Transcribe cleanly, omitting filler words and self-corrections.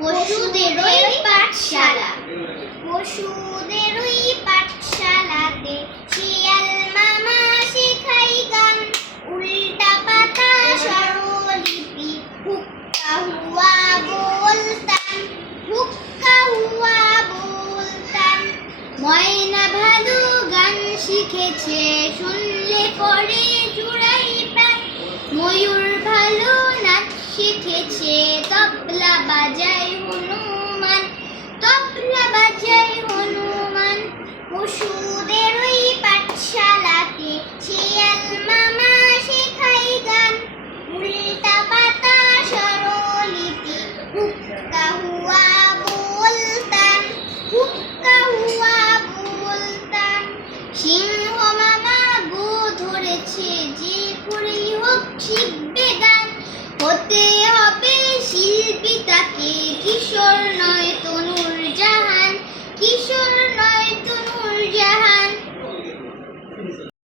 পশুদেরই পাঠশালা। পশুদেরই পাঠশালাতে শিয়াল মামা শেখাই গান, উল্টা পাতা স্বরলিপি হুক্কা হুয়া বলতাম, হুক্কা হুয়া বলতাম। ময়না ভালু গান শিখেছে, শুনলে পরে জুড়াই প্রাণ। ময়ূর ভালো নাচ শিখেছে, তবলা বাজায় হনুমান, তবলা বাজায় হনুমান। পশুদেরই পাঠশালাতে শিয়াল মামা শেখাই গান, উল্টা পাতা স্বরলিপি হুক্কা হুয়া বলতাম, হুক্কা হুয়া বলতাম। সিংহ মামা গো ধরেছে, যে করেই হোক শিখবে গান। হতে হবে শিল্পী তাকে, কিশোর